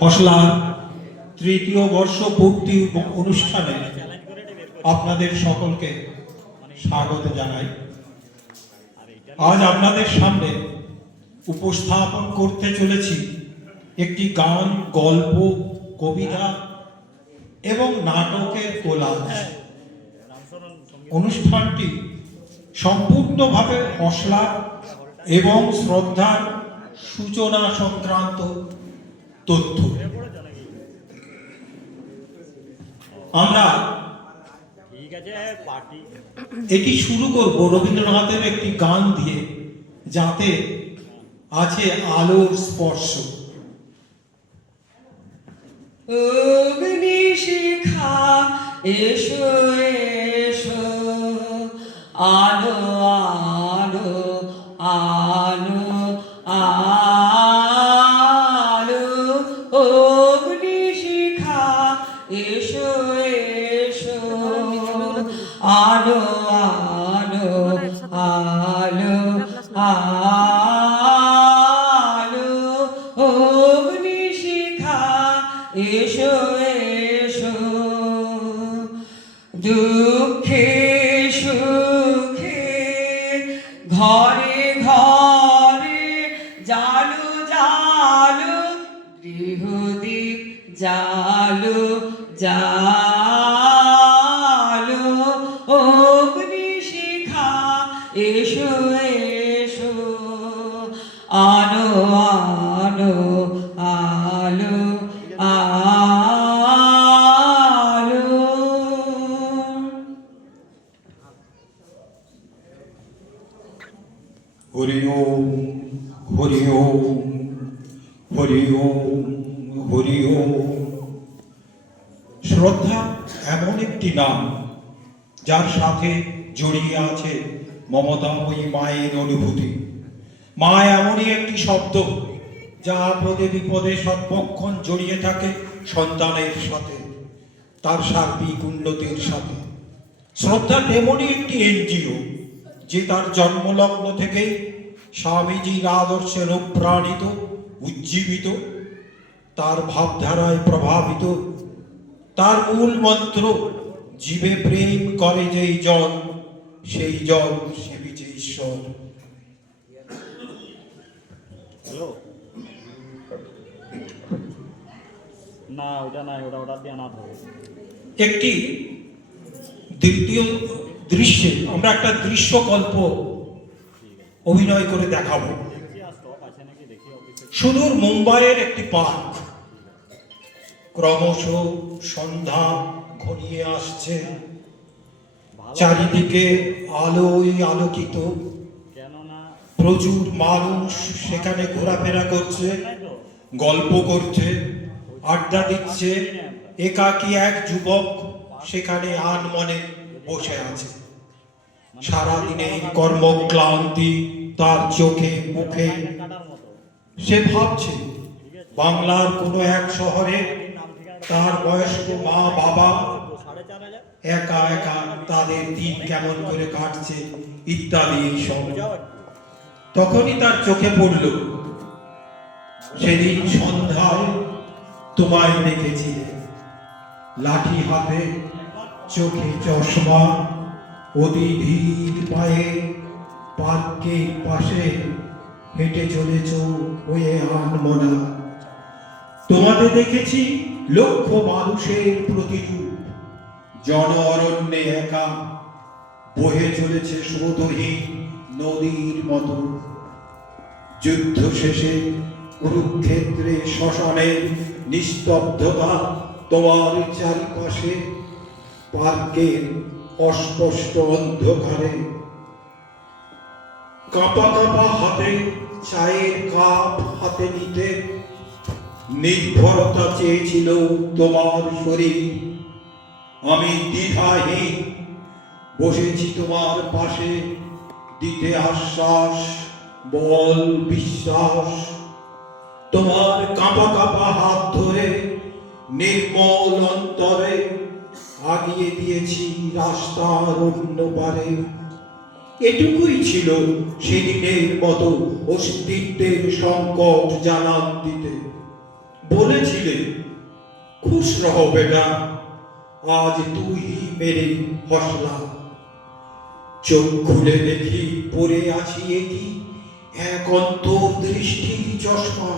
হসলার তৃতীয় বর্ষ পূর্তি অনুষ্ঠানে আপনাদের সকলকে স্বাগত জানাই। আজ আপনাদের সামনে উপস্থাপন করতে চলেছি একটি গান, গল্প, কবিতা এবং নাটকের কোলাজ। অনুষ্ঠানটি সম্পূর্ণভাবে হসলা এবং শ্রদ্ধার সূচনা সংক্রান্ত তথ্য। আমরা ঠিক আছে পার্টি। এটি শুরু করব রবীন্দ্রনাথের একটি গান দিয়ে যাতে আছে আলোর স্পর্শ। অগ্নিশিখা এসো এসো আলো আলো হরি ওম হরি ওম হরি ওম। শ্রদ্ধা এমন একটি নাম, যার সাথে জড়িয়ে আছে মমতাময়ী মায়ের অনুভূতি। মা এমনই একটি শব্দ, যা আপদে বিপদে সর্বক্ষণ জড়িয়ে থাকে সন্তানের সাথে, তার সার্বিক উন্নতির সাথে। শ্রদ্ধা তেমনই একটি এনজিও, যে তার জন্মলগ্ন থেকে স্বামীজির আদর্শে অনুপ্রাণিত উজ্জীবিত তার ভাবধারায় প্রভাবিত। তার মূল মন্ত্র জীবে প্রেম করে যেই জন সেই জন সেবিছে ঈশ্বর। না ওটা নাই ওটা ওটা দিয়ে হবে। একটি দ্বিতীয় দৃশ্যে আমরা একটা দৃশ্য দৃশ্যকল্প অভিনয় করে দেখাবো। সুদূর মুম্বাইয়ের একটি পার্ক। ক্রমশ সন্ধ্যা ঘনিয়ে আসছে। চারিদিকে আলোয় আলোকিত। প্রচুর মানুষ সেখানে ঘোরাফেরা করছে, গল্প করছে, আড্ডা দিচ্ছে। একাকী এক যুবক সেখানে আনমনে বসে আছে। সারাদিনের কর্মক্লান্তি তার চোখে, মুখে। সে ভাবছে, বাংলার কোনো এক শহরে তার বয়স্ক মা, বাবা একা একা তাদের দিন কেমন করে কাটছে, ইত্যাদি সব। তখনই তার চোখে পড়ল, সেদিন সন্ধ্যায় তোমায় দেখেছিলে লাঠি হাতে চোখে চশমা, অতি ধীর পায়ে পার্কের পাশে হেঁটে চলেছ হয়ে আনমনা তোমাদের দেখেছি লক্ষ মানুষের প্রতিরূপ। জন অরণ্যে একা বহে চলেছে স্রোতহীন নদীর মতো। যুদ্ধ শেষে কুরুক্ষেত্রে শ্মশানের নিস্তব্ধতা তোমার চারিপাশে। পার্কের অস্পষ্ট অন্ধকারে কাঁপা কাঁপা হাতে, চায়ের কাপ হাতে নিতে। নির্ভরতা চেয়েছিল তোমার শরীর। আমি দ্বিধাহীন, বসেছি তোমার পাশে। দিতে আশ্বাস, বল বিশ্বাস। তোমার কাঁপা কাঁপা হাত ধরে, নির্মল অন্তরে, আগিয়ে দিয়েছি রাস্তার অন্য পারে। এটুকুই ছিল সেদিনের মতো অস্তিত্বের সংকট জানান দিতে। বলেছিলে খুশ রহ বেটা, আজ তুই মেরে হসলা চোখ খুলে দেখি পড়ে আছি কি? এক অন্তর্দৃষ্টি চশমা।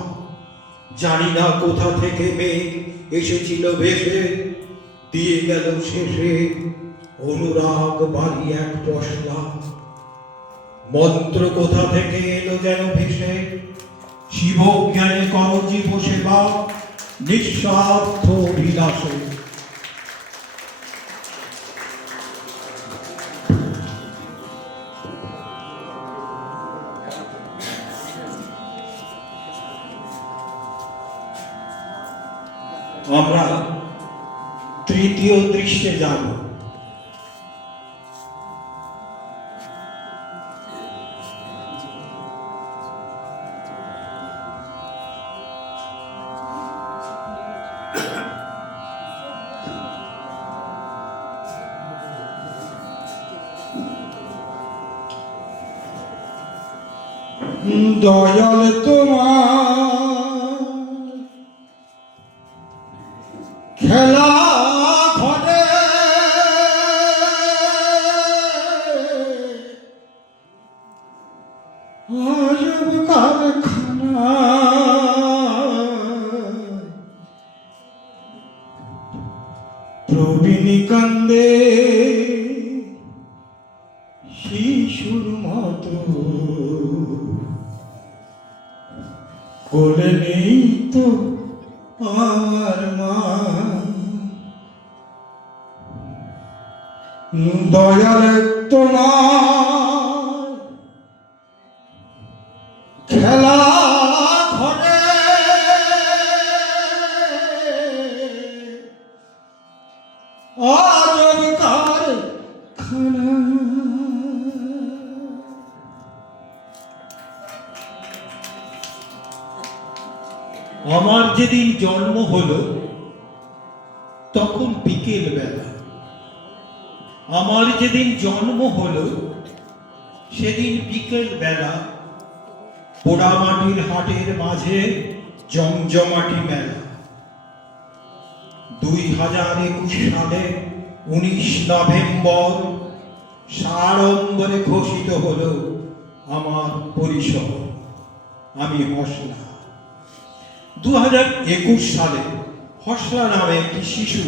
জানি না কোথা থেকে মেঘ এসেছিল ভেসে। দিয়ে গেল শেষে অনুরাগ বাড়ি এক পশলা। মন্ত্র কোথা থেকে এলো যেন ভেসে? শিব জ্ঞানে করজীব সেবা, নিঃস্বার্থ অভিলাষে। আমরা তৃতীয় দৃশ্যে যাব। দয়াল তোমার খেলা কারখানা। প্রবীণী কোলে নেই তো আমার মা দয়াল আমার যেদিন জন্ম হলো, তখন বিকেল বেলা। আমার যেদিন জন্ম হলো, সেদিন বিকেল বেলা পোড়ামাটির হাটের মাঝে জমজমাটি মেলা। দুই হাজার একুশ সালে উনিশ নভেম্বর সাড়ম্বরে ঘোষিত হলো আমার পরিসর। আমি হসলা দু হাজার একুশ সালে হসলা নামে একটি শিশু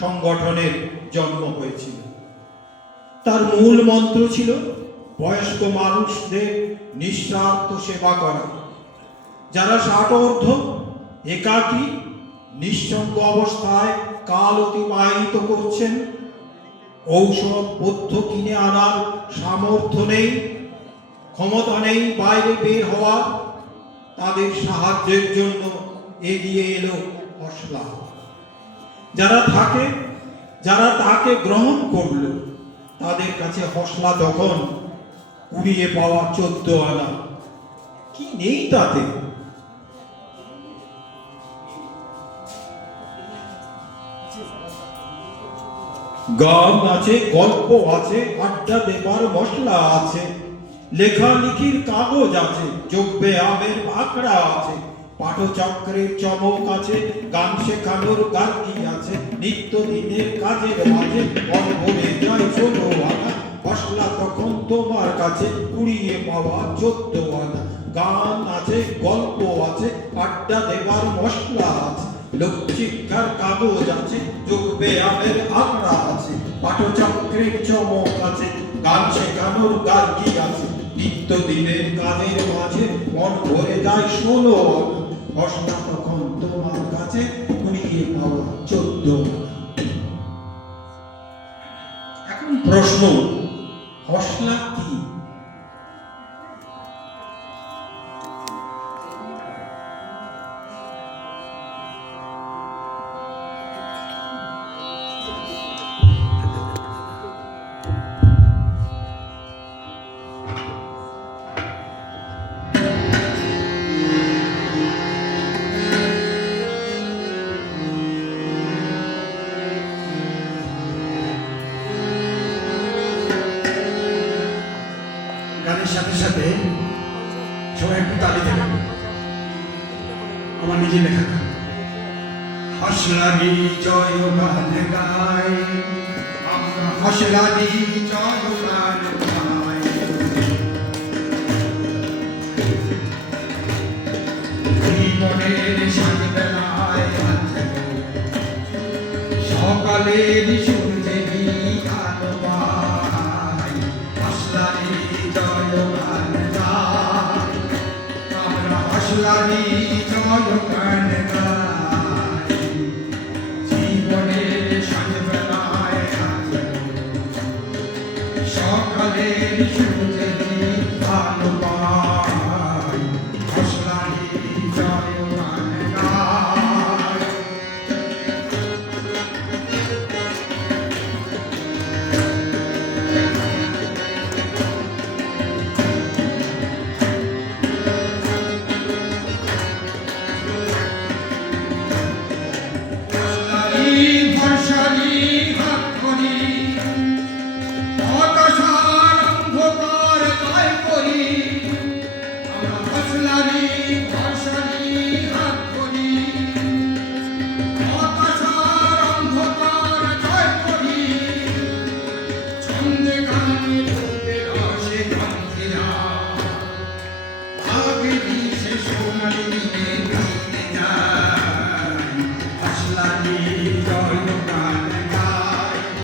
সংগঠনের জন্ম হয়েছিল। তার মূল মন্ত্র ছিল, বয়স্ক মানুষদের নিঃস্বার্থ সেবা করা। যারা ষাট অর্ধ একাকী, নিঃসঙ্গ অবস্থায় কাল অতিবাহিত করছেন, ঔষধ পথ্য কিনে আনার সামর্থ্য নেই, ক্ষমতা নেই বাইরে বের হওয়া তাদের সাহায্যের জন্য এগিয়ে এলো হসলা যারা থাকে, যারা তাকে গ্রহণ করল, তাদের কাছে হসলা তখন কুড়িয়ে পাওয়া চোদ্দ আনা। কি নেই তাতে? গান আছে, গল্প আছে, আড্ডা দেবার মশলা আছে। লেখালেখির কাগজ আছে যোগ ব্যায়ামের আখড়া আছে পাঠচক্রের চমক আছে, গান শেখানোর গার্গি আছে নিত্য দিনের কাজের মাঝে অনবরে যায় ষোলো আনা মশলা তখন তোমার কাছে কুড়িয়ে পাওয়া চোদ্দ আনা। গান আছে, গল্প আছে, আড্ডা দেবার মশলা আছে লোক শিক্ষার কাগজ আছে যোগ ব্যায়ামের আখড়া আছে পাঠচক্রের চমক আছে, গান শেখানোর গার্গি আছে নিত্য দিনের কাজের মাঝে মন ভরে যায় ষোলো মশলা তখন তোমার কাছে কুড়িয়ে পাওয়া চোদ্দ এখন প্রশ্ন। সাথে সবাই একটু তালি দেবেন আমার নিজে লেখা গান। হসলারি জয় গান গায়। আমরা জয়